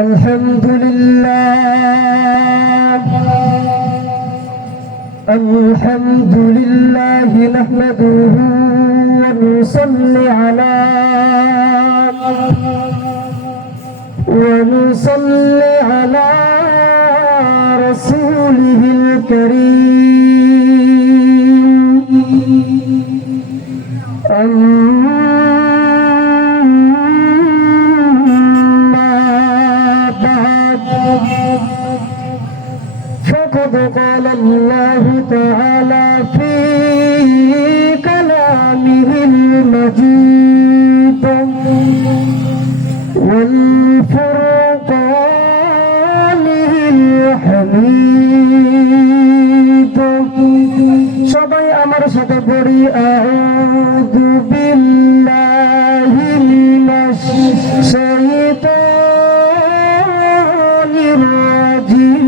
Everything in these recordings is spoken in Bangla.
الحمد لله الحمد لله نحمده ونصلي على رسوله الكريم فقد قال الله تعالى في كلامه المجيد والفرقانه الحميد সবাই আমার সাথে পড়ি আউযু বিল্লাহি মিনাশ শাইতানির রাজিম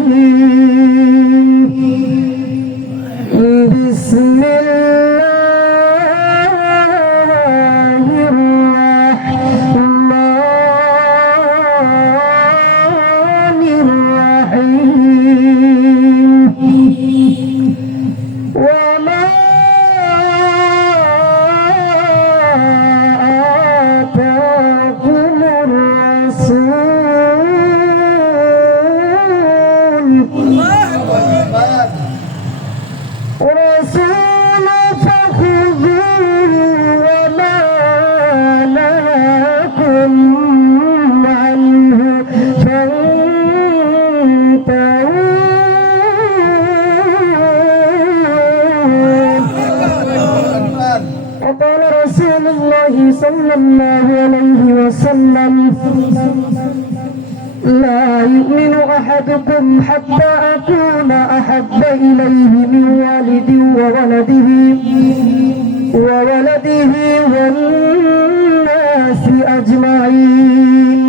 বিসমিল্লাহির রাহমানির রাহিম وما آتاكم الرسول فخذوه وما نهاكم عنه فانتهوا وقال رسول الله صلى الله عليه وسلم لا يؤمن أحدكم حتى أكون أحب إليه من والده وولده والناس أجمعين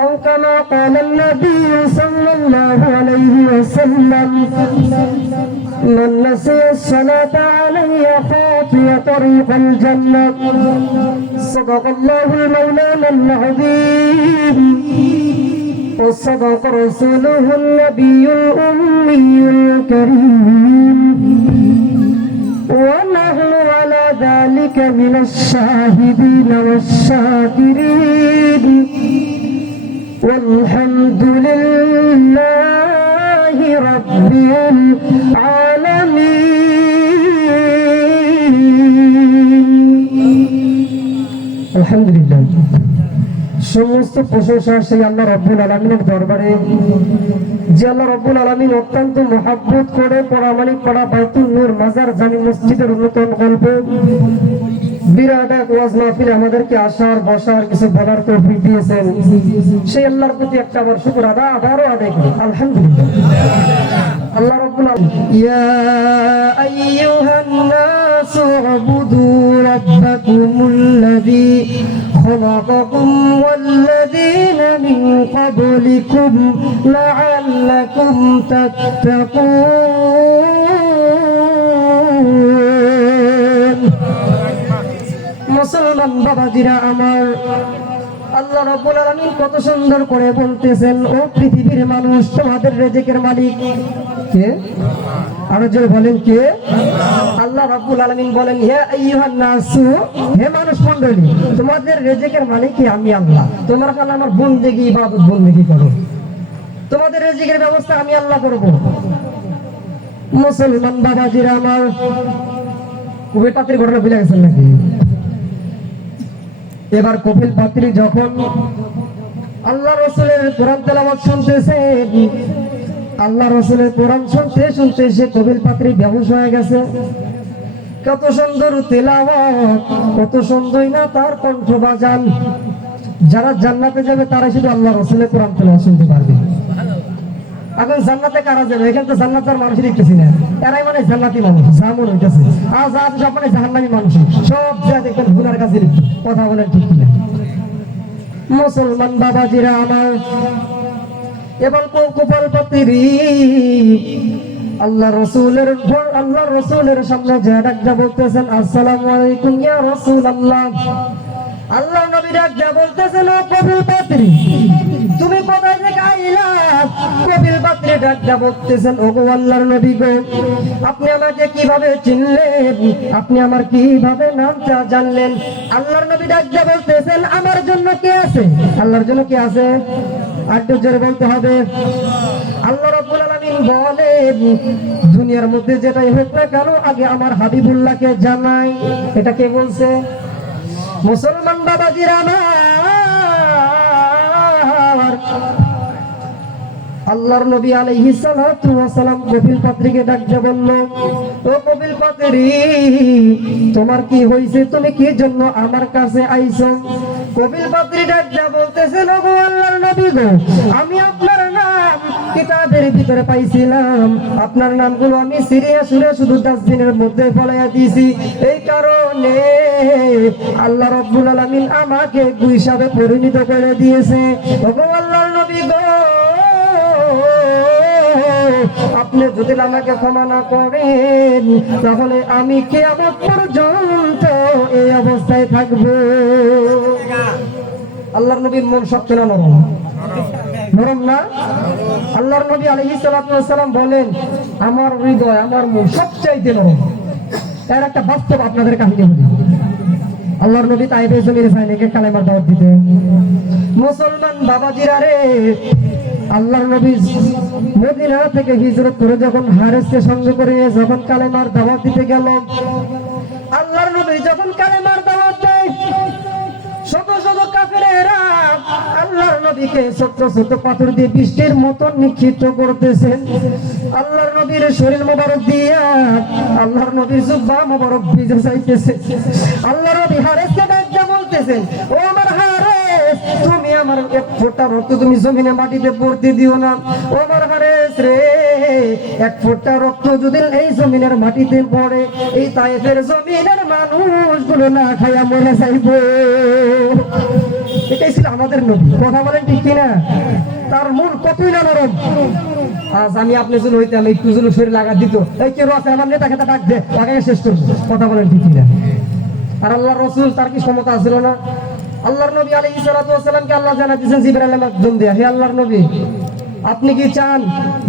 أو كما قال النبي صلى الله عليه وسلم من نسي الصلاة علي خاطئ طريق الجنة صدق الله المولانا العظيم وصدق رسوله النبي الأمي الكريم ونحن على ذلك من الشاهدين والشاكرين والحمد لله رب العالمين الحمد لله সমস্ত প্রশংসা সেই আল্লাহ রাব্বুল আলামিনের দরবারে যে আল্লাহ রাব্বুল আলামিন অত্যন্ত মহব্বত করে পরামানিক পাড়া বাইতুল নূর মাজার জামি মসজিদের উন্নতন গল্প বিরাট এক ওয়াজ মাহফিল আমাদেরকে আসার বসার কিছু বলার তৌফিক দিয়েছেন সেই আল্লাহর প্রতি একটা আবার শুকর আবারও আদায় করি আলহামদুলিল্লাহ আল্লাহ রাব্বুল আলামিন ইয়া আইয়ুহান নাসু উবুদু রাব্বাকুমুল্লাযী خلقكم والذين من قبلكم لعلكم تتقون মুসলমান বাবাজিরা আমার আল্লাহ রাব্বুল আলামিন কত সুন্দর করে বলতেছেন ও পৃথিবীর মানুষ তোমাদের রিজিকের মালিক কে আর জোরে বলেন কে আল্লাহ রাব্বুল আলামিন বলেন হে আইয়ুহান নাসু হে মানুষ মণ্ডলী তোমাদের রিজিকের মালিক আমি আল্লাহ তোমরা খালি আমার বন্দেগী ইবাদত বন্দেগী করো তোমাদের রিজিকের ব্যবস্থা আমি আল্লাহ করব মুসলমান বাবাজিরা আমার কবির পাত্রীর ঘটনা ভুলে গেছেন নাকি এবার কপিল পাত্রী যখন আল্লাহ রাসূলের কোরআন তেলাওয়াত শুনতেছেন আল্লাহ রাসূলের কোরআন শুনতে শুনতে সে কপিল পাত্রী বেহুশ হয়ে গেছে কত সুন্দর তেলাওয়াত কত সুন্দর না তার কণ্ঠ বাজান যারা জান্নাতে যাবে তারা শুধু আল্লাহ রাসূলের কোরআন তেলাওয়াত শুনতে পারবে এখন জান্নাতে কারা যাবে এখানে তো জান্নাতের মানুষ দেখতেছি না এরাই মানে জান্নাতি মানুষ জামুন হইতেছে আর যা সব মানে জাহান্নামী মানুষ সব যা দেখবেন গুনার কাছে কথা বলেন ঠিক কিনা মুসলমান বাবাজিরা আমার এবং কপিল পাত্রী আল্লাহ রাসূলের সামনে যে ডাকটা বলতেছেন আসসালামু আলাইকুম ইয়া রাসূলুল্লাহ আল্লাহ নবী ডাকটা বলতেছেন ও কপিল পাত্রী তুমি কোথায় থেকে আইলা? কপিল পাত্রী ডাকটা বলতেছেন, ওগো আল্লাহর নবী গো, আপনি আমাকে কিভাবে চিনলেন? আপনি আমার কিভাবে নামটা জানলেন? আল্লাহর নবী ডাকটা বলতেছেন, আমার জন্য কে আছে? আল্লাহর জন্য কে আছে? আরেকটু জোরে বলতে হবে। আল্লাহ রাব্বুল আলামিন বলেন, দুনিয়ার মধ্যে যেটাই হোক না কেন আগে আমার হাবিবুল্লাহকে জানাই। এটা কে বলছে? মুসলমান বাবাজিরা আমার, আল্লাহর নবী আলাইহিস সালাতু ওয়াস সালাম কপিল পাত্রীকে ডাকতে বলল, ও কপিল পাত্রী, তোমার কি হইছে? তুমি কি জন্য আমার কাছে আইছো? কপিল পাত্রী ডাকতে বলতেছেন, ও আল্লাহর নবী গো, আমি আপনার নাম কিতাবের ভিতরে পাইছিলাম, আপনার নামগুলো আমি সিরিয়া সুরে শুধু ডাস্টবিনের মধ্যে ফলাইয়া দিয়েছি, এই কারণে আল্লাহ রাব্বুল আলামিন আমাকে গুইসাবে পরিণত করে দিয়েছে। ও আল্লাহর নবী গো, আপনি যদি আমাকে ক্ষমা না করেন তাহলে আমি কিয়ামত পর্যন্ত এই অবস্থায় থাকব। আল্লাহর নবীর মন শক্ত না নরম? নরম না? আল্লাহর নবী আলাইহিস সালাতু ওয়াস সালাম বলেন, আমার হৃদয়, আমার মন সবচাইতে নরম। এর একটা বাস্তব আপনাদের কাহিনী বলি। আল্লাহর নবী তাইফে জমিনে সাইনিকে কালেমার দাওয়াত দিতে। মুসলমান বাবাজিরা রে, আল্লাহর নবী মদিনা থেকে হিজরত করে যখন হারেসকে সঙ্গে করে যখন কালেমার দাওয়াত দিতে গেল, আল্লাহর নবী যখন কালেমার দাওয়াত দেয়, শত শত কাফেরেরা আল্লাহর নবীকে ছোট ছোট পাথর দিয়ে বৃষ্টির মতন নিক্ষিপ্ত করতেছেন। আল্লাহর নবীর শরীর মোবারক দিয়া আল্লাহর নবীর জুব্বা মোবারক ভিজে যাইতেছে। আল্লাহর নবী হারেসকে ডাকতে বলতেছেন, ও আমার হারেস, তুমি আমার এক ফোঁটা রক্ত তুমি জমিনে মাটিতে পড়তে দিও না। ও আমার হারেস রে, এক ফোঁটা রক্ত যদি এই জমিনের মাটিতে পড়ে, এই তায়েফের জমিনের মানুষগুলো না খাইয়া মরে যাইবে। এটাই ছিল আমাদের নবী। কথা বলেন ঠিক কিনা? তার মন কতই না নরম। আজ আমি আপনি জন্য হইতে আমি একটু জন্য শরীর লাগা দিত, এই কেউ আছে আমার নেতা খেতা ডাক দে, তাকে শেষ করবো। কথা বলেন ঠিক কিনা? আর আল্লাহর রাসূল তার কি ক্ষমতা ছিল না? আল্লাহর নবী আলাইহিস সালাতু ওয়াস সালামকে আল্লাহ জানাতেছেন জিবরাইলের মাধ্যম দিয়ে, হে আল্লাহর নবী, আপনি কি চান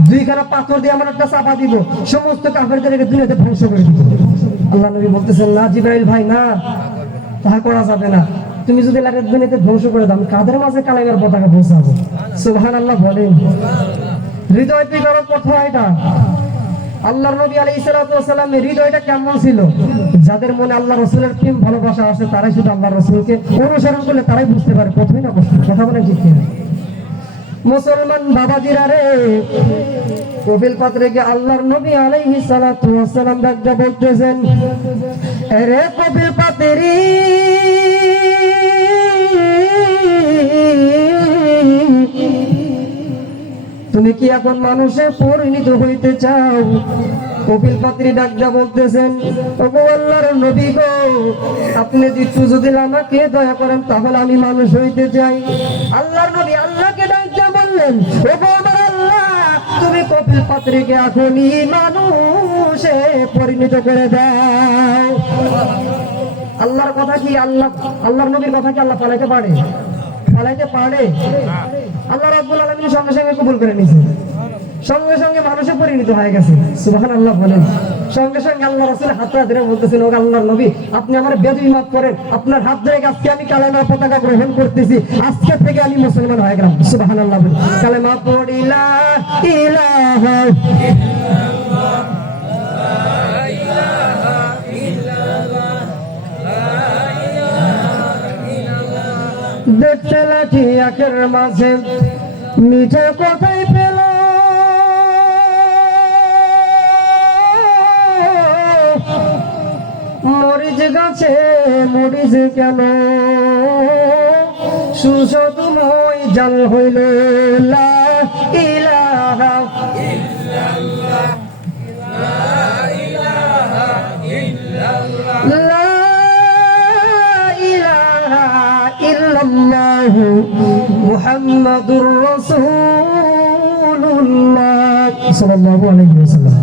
দুইখানা পাথর দিয়ে আমার একটা চাপা দিব, সমস্ত কাফেরদেরকে দুনিয়াতে ধ্বংস করে দিব? আল্লাহ নবী বলতেছেন, না জিবরাইল ভাই, না, তাহা করা যাবে না। তুমি যদি লাগে দুনিয়াতে ধ্বংস করে দাও, আমি কাদের মাঝে কালেমার পতাকা পৌঁছাবো? সুবহানাল্লাহ বলেন। হৃদয় বিদারক কথা এটা। আল্লাহর নবী আলাইহিস সালাতু ওয়াস সালামের হৃদয়টা কেমন ছিল? যাদের মনে আল্লাহ রাসূলের প্রেম ভালোবাসা আছে তারাই শুধু আল্লাহ রাসূলকে অনুসরণ করলে তারাই বুঝতে পারে কতই না কষ্ট। কথা বলেন ঠিক কিনা? মুসলমান বাবাজিরা রে, কপিল পাত্রীকে আল্লাহর নবী আলাইহিস সালাতু ওয়াস সালাম ডাকতে বলতেছেন, আরে কপিল পাত্রী, তুমি কি এখন মানুষে পরিণত হইতে চাও? কপিল পাত্রী ডাকটা বলতেছেন, ওগো আল্লাহর নবী গো, আপনি যদি আমাকে দয়া করেন তাহলে আমি মানুষ হইতে চাই। আল্লাহর নবী আল্লাহকে ডাকটা বললেন, ওগো আমার আল্লাহ, তুমি কপিল পাত্রীকে এখনই মানুষে পরিণত করে দাও। আল্লাহর কথা কি আল্লাহর নবীর কথা কি আল্লাহ পালাইতে পারে? পালাইতে পারে? আল্লাহ রাব্বুল আলামিন সঙ্গে সঙ্গে কবুল করে নিয়েছে, সঙ্গে সঙ্গে মানুষে পরিণত হয়ে গেছে। সুবহানাল্লাহ বলেন। সঙ্গে সঙ্গে আল্লাহ রাসূলের হাতটা ধরে বলতেছেন, ও আল্লাহর নবী, আপনি আমার বেদবি মাফ করেন, আপনার হাত ধরে আজকে আমি কালেমার পতাকা গ্রহণ করতেছি, আজকে থেকে আমি মুসলমান হয়ে গেলাম। সুবহানাল্লাহ বলেন। কালেমা পড়ি লা ইলাহা ইল্লাল্লাহ, লা ইলাহা ইল্লাল্লাহ, লা ইলাহা ইল্লাল্লাহ। দেখতে লাঠি আখের মাঝে মিঠা কথাই পেল, মরিচ গাছে মরিচ কেন, সুসদময় জাল হইল, লা ইলাহা ইল্লাল্লাহ, লা ইলাহা ইল্লাল্লাহ, লা ইলাহা ইল্লাল্লাহ মুহাম্মাদুর রাসূলুল্লাহ সাল্লাল্লাহু আলাইহি ওয়াসাল্লাম।